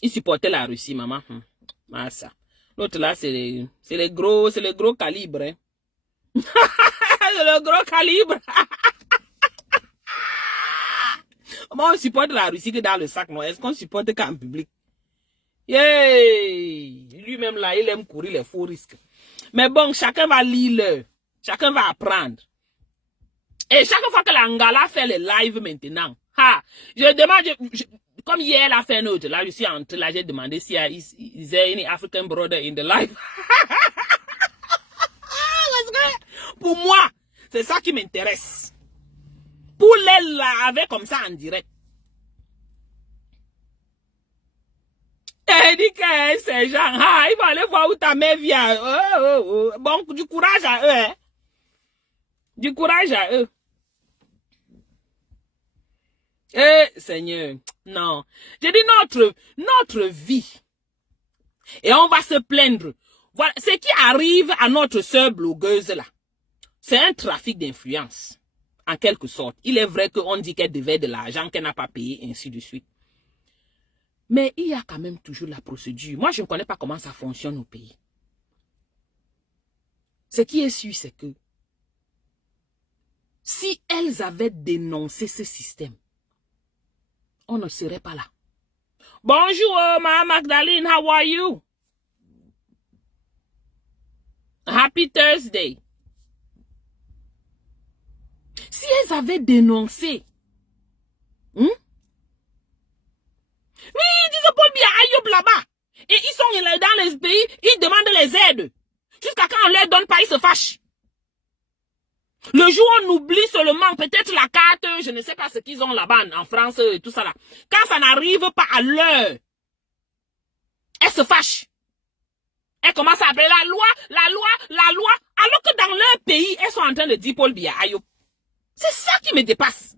Ils supportaient la Russie, maman. Ah, ça. L'autre là, c'est le gros calibre. Hein. C'est le gros calibre. Moi, on supporte la Russie que dans le sac, non? Est-ce qu'on supporte qu'en public? Yeah! Lui-même là, il aime courir les faux risques. Mais bon, chacun va lire, chacun va apprendre. Et chaque fois que l'Angala fait les lives maintenant, je demande, comme hier, elle a fait un autre, là, je suis entré, là, j'ai demandé s'il y a any African brother in the live. Pour moi, c'est ça qui m'intéresse. Pour les laver comme ça en direct. Elle dit que ces gens, ils vont aller voir où ta mère vient. Bon, du courage à eux. Hein? Du courage à eux. Seigneur, non. J'ai dit notre vie. Et on va se plaindre. Voilà, ce qui arrive à notre sœur blogueuse là, c'est un trafic d'influence. En quelque sorte. Il est vrai qu'on dit qu'elle devait de l'argent qu'elle n'a pas payé, ainsi de suite. Mais il y a quand même toujours la procédure. Moi, je ne connais pas comment ça fonctionne au pays. Ce qui est sûr, c'est que si elles avaient dénoncé ce système, on ne serait pas là. Bonjour, ma Magdalene, how are you? Happy Thursday. Si elles avaient dénoncé, oui, ils disent Paul Biya Ayop là-bas. Et ils sont dans les pays, ils demandent les aides. Jusqu'à quand on ne leur donne pas, ils se fâchent. Le jour où on oublie seulement peut-être la carte, je ne sais pas ce qu'ils ont là-bas en France et tout ça là. Quand ça n'arrive pas à l'heure, elles se fâchent. Elles commencent à appeler la loi. Alors que dans leur pays, elles sont en train de dire Paul Biya Ayop. C'est ça qui me dépasse.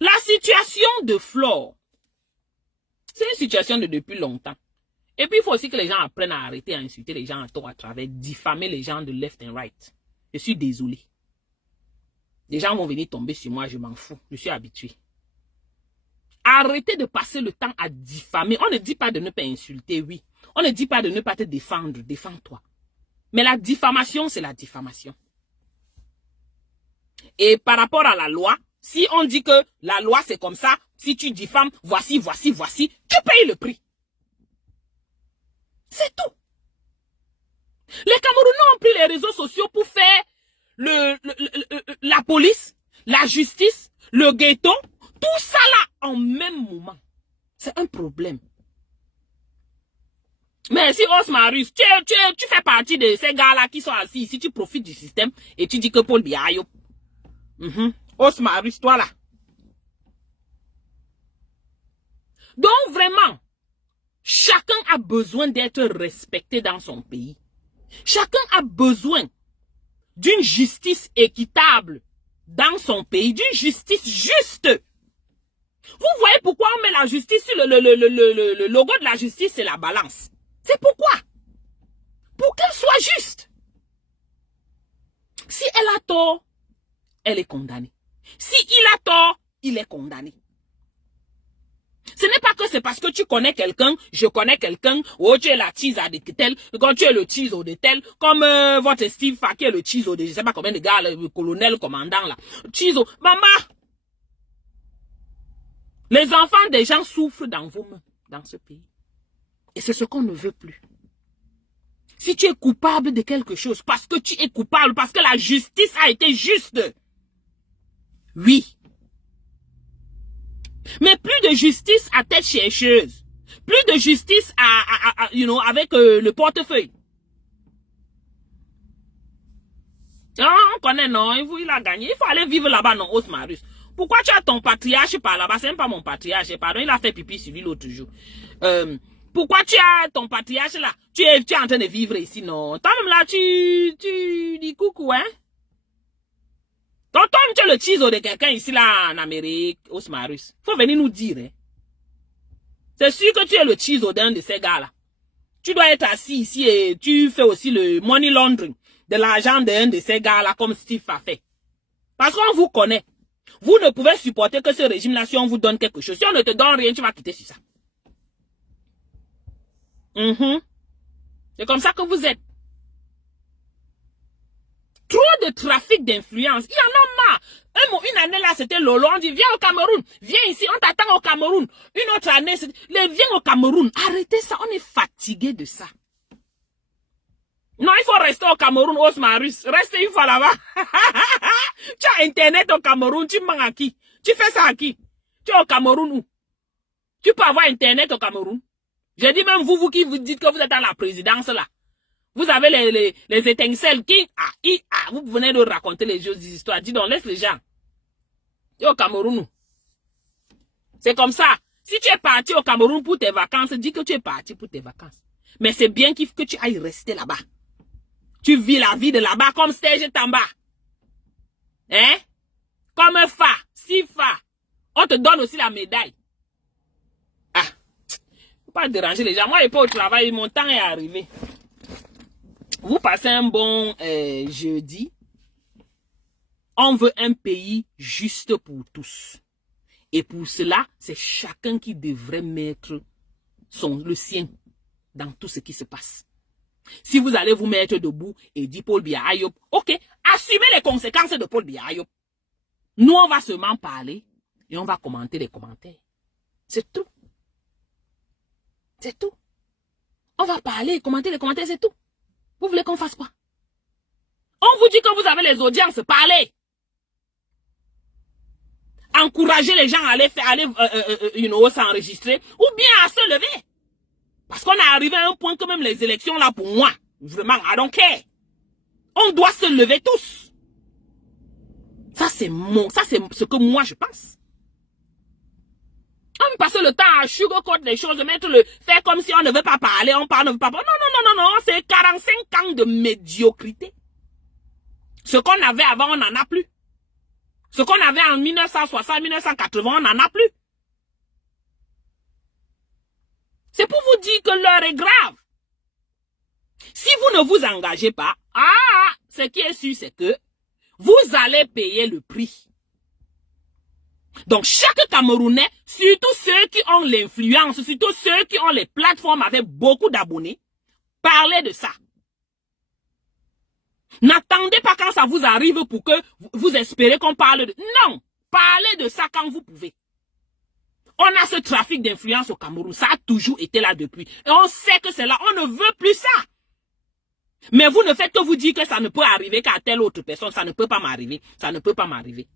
La situation de Flore, c'est une situation de depuis longtemps. Et puis, il faut aussi que les gens apprennent à arrêter à insulter les gens à tort à travers, diffamer les gens de left and right. Je suis désolé. Les gens vont venir tomber sur moi, je m'en fous. Je suis habitué. Arrêtez de passer le temps à diffamer. On ne dit pas de ne pas insulter, oui. On ne dit pas de ne pas te défendre. Défends-toi. Mais la diffamation, c'est la diffamation. Et par rapport à la loi, si on dit que la loi c'est comme ça, si tu diffames, voici, tu payes le prix. C'est tout. Les Camerounais ont pris les réseaux sociaux pour faire la police, la justice, le ghetto, tout ça là en même moment. C'est un problème. Mais si Osmarus, tu fais partie de ces gars-là qui sont assis ici, tu profites du système et tu dis que Paul Biya Ayop. Osmarus, toi là. Donc vraiment, chacun a besoin d'être respecté dans son pays. Chacun a besoin d'une justice équitable dans son pays, d'une justice juste. Vous voyez pourquoi on met la justice sur le logo de la justice, c'est la balance. C'est pourquoi. Pour qu'elle soit juste. Si elle a tort, elle est condamnée. Si il a tort, il est condamné. Ce n'est pas que c'est parce que tu connais quelqu'un, je connais quelqu'un, ou tu es la tease de tel, quand tu es le tease de tel, comme votre Steve Fa qui est le tease de je sais pas combien de gars, le colonel, le commandant là. Tease, maman. Les enfants des gens souffrent dans vos mains, dans ce pays. Et c'est ce qu'on ne veut plus. Si tu es coupable de quelque chose, parce que tu es coupable, parce que la justice a été juste, oui. Mais plus de justice à tête chercheuse. Plus de justice avec le portefeuille. Non, on connaît, non, il a gagné. Il faut aller vivre là-bas, non, Osmarus. Pourquoi tu as ton patriarche par là-bas? C'est même pas mon patriarche, pardon, il a fait pipi sur lui l'autre jour. Pourquoi tu as ton patriarche là? Tu es en train de vivre ici, non? Toi-même là, tu dis coucou, hein? Toi-même, tu es le ciseau de quelqu'un ici là en Amérique, Osmarus. Faut venir nous dire, hein? C'est sûr que tu es le ciseau d'un de ces gars là. Tu dois être assis ici et tu fais aussi le money laundering de l'argent d'un de ces gars là comme Steve a fait. Parce qu'on vous connaît. Vous ne pouvez supporter que ce régime-là si on vous donne quelque chose. Si on ne te donne rien, tu vas quitter sur ça. C'est comme ça que vous êtes. Trop de trafic d'influence. Il y en a marre. Une année là, c'était Lolo. On dit, viens au Cameroun. Viens ici, on t'attend au Cameroun. Une autre année, viens au Cameroun. Arrêtez ça, on est fatigué de ça. Non, il faut rester au Cameroun, Osmarus. Restez une fois là-bas. Tu as Internet au Cameroun, tu manges à qui? Tu fais ça à qui? Tu es au Cameroun où? Tu peux avoir Internet au Cameroun? J'ai dit même vous qui vous dites que vous êtes à la présidence là. Vous avez les étincelles qui... vous venez de raconter les histoires. Dis donc, laisse les gens. Tu es au Cameroun où? C'est comme ça. Si tu es parti au Cameroun pour tes vacances, dis que tu es parti pour tes vacances. Mais c'est bien que tu ailles rester là-bas. Tu vis la vie de là-bas comme Serge Tamba. Hein? Comme un Fa, Sifa. On te donne aussi la médaille. Faut pas déranger les gens. Moi, je n'ai pas au travail, mon temps est arrivé. Vous passez un bon jeudi. On veut un pays juste pour tous. Et pour cela, c'est chacun qui devrait mettre le sien dans tout ce qui se passe. Si vous allez vous mettre debout et dire Paul Biya Ayop, ok, assumez les conséquences de Paul Biya Ayop. Nous, on va seulement parler et on va commenter les commentaires. C'est tout. C'est tout. On va parler et commenter les commentaires, c'est tout. Vous voulez qu'on fasse quoi? On vous dit que vous avez les audiences, parlez. Encouragez les gens à aller s'enregistrer ou bien à se lever. Parce qu'on est arrivé à un point que même les élections là pour moi, vraiment, I don't care. On doit se lever tous. Ça c'est ce que moi je pense. On passe le temps à sugarcoat les choses, faire comme si on ne veut pas parler, on parle, on ne veut pas parler. Non, c'est 45 ans de médiocrité. Ce qu'on avait avant, on n'en a plus. Ce qu'on avait en 1960, 1980, on n'en a plus. C'est pour vous dire que l'heure est grave. Si vous ne vous engagez pas, ce qui est sûr, c'est que vous allez payer le prix. Donc, chaque Camerounais, surtout ceux qui ont l'influence, surtout ceux qui ont les plateformes avec beaucoup d'abonnés, parlez de ça. N'attendez pas quand ça vous arrive pour que vous espérez qu'on parle de... Non, parlez de ça quand vous pouvez. On a ce trafic d'influence au Cameroun. Ça a toujours été là depuis. Et on sait que c'est là. On ne veut plus ça. Mais vous ne faites que vous dire que ça ne peut arriver qu'à telle autre personne. Ça ne peut pas m'arriver. Ça ne peut pas m'arriver.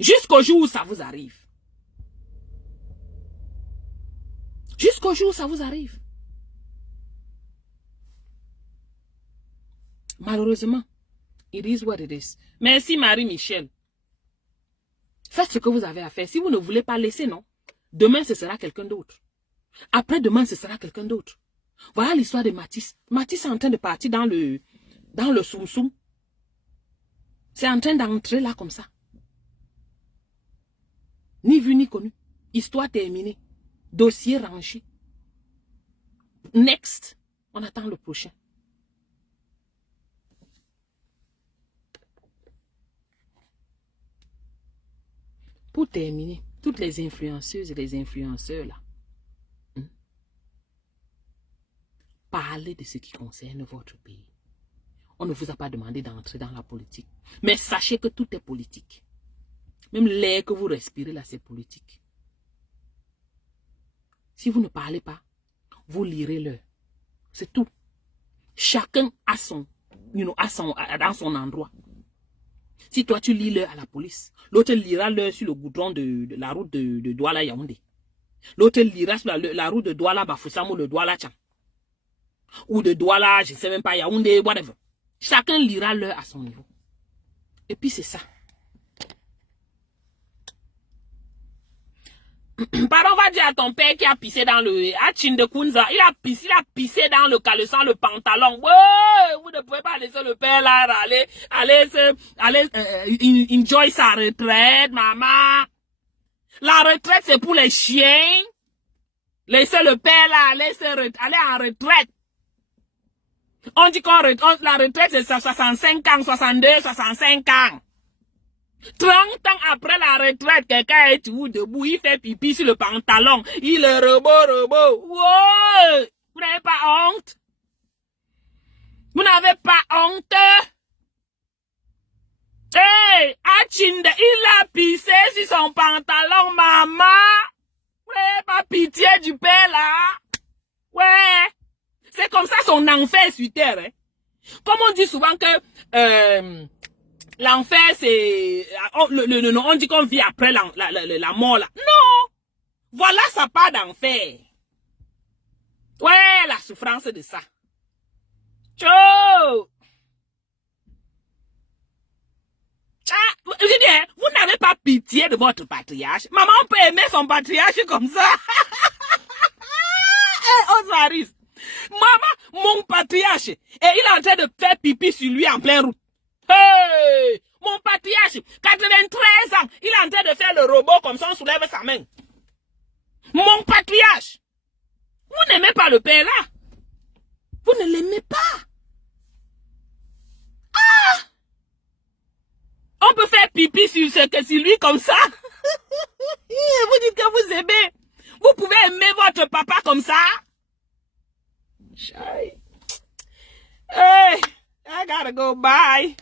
Jusqu'au jour où ça vous arrive. Jusqu'au jour où ça vous arrive. Malheureusement, it is what it is. Merci Marie-Michel. Faites ce que vous avez à faire. Si vous ne voulez pas laisser, non. Demain, ce sera quelqu'un d'autre. Après-demain, ce sera quelqu'un d'autre. Voilà l'histoire de Mathis. Mathis est en train de partir dans le soum-soum. C'est en train d'entrer là comme ça. Ni vu ni connu. Histoire terminée. Dossier rangé. Next. On attend le prochain. Pour terminer, toutes les influenceuses et les influenceurs là, parlez de ce qui concerne votre pays. On ne vous a pas demandé d'entrer dans la politique. Mais sachez que tout est politique. Même l'air que vous respirez là, c'est politique. Si vous ne parlez pas, vous lirez l'heure. C'est tout. Chacun a son, dans son endroit. Si toi tu lis l'heure à la police, l'autre lira l'heure sur le goudron de la route de Douala Yaoundé. L'autre lira sur la route de Douala Bafoussam ou de Douala Tcham. Ou de Douala, je ne sais même pas, Yaoundé, whatever. Chacun lira l'heure à son niveau. Et puis c'est ça. Pardon, va dire à ton père qui a pissé dans le... À Chindekunza, il a pissé dans le caleçon, le pantalon. Ouais, vous ne pouvez pas laisser le père là aller enjoy sa retraite, maman. La retraite, c'est pour les chiens. Laissez le père là aller en retraite. On dit la retraite, c'est 65 ans, 62, 65 ans. 30 ans après la retraite, quelqu'un est debout, il fait pipi sur le pantalon. Il est robot. Wow! Vous n'avez pas honte? Vous n'avez pas honte? Hey! Achinde, il a pissé sur son pantalon, maman! Vous n'avez pas pitié du père, là? Ouais! C'est comme ça son enfer sur terre, hein? Comme on dit souvent que... l'enfer, c'est... On dit qu'on vit après la mort, là. Non! Voilà sa part d'enfer. Ouais, la souffrance de ça. Tchou! Je dis, vous n'avez pas pitié de votre patriarche. Maman peut aimer son patriarche comme ça. Osiris. Maman, mon patriarche. Et il est en train de faire pipi sur lui en pleine route. Hey! Mon patriarche, 93 ans, il est en train de faire le robot comme ça, on soulève sa main. Mon patriarche. Vous n'aimez pas le père là. Vous ne l'aimez pas. Ah! On peut faire pipi sur lui comme ça. Vous dites que vous aimez. Vous pouvez aimer votre papa comme ça. Hey, I gotta go, bye.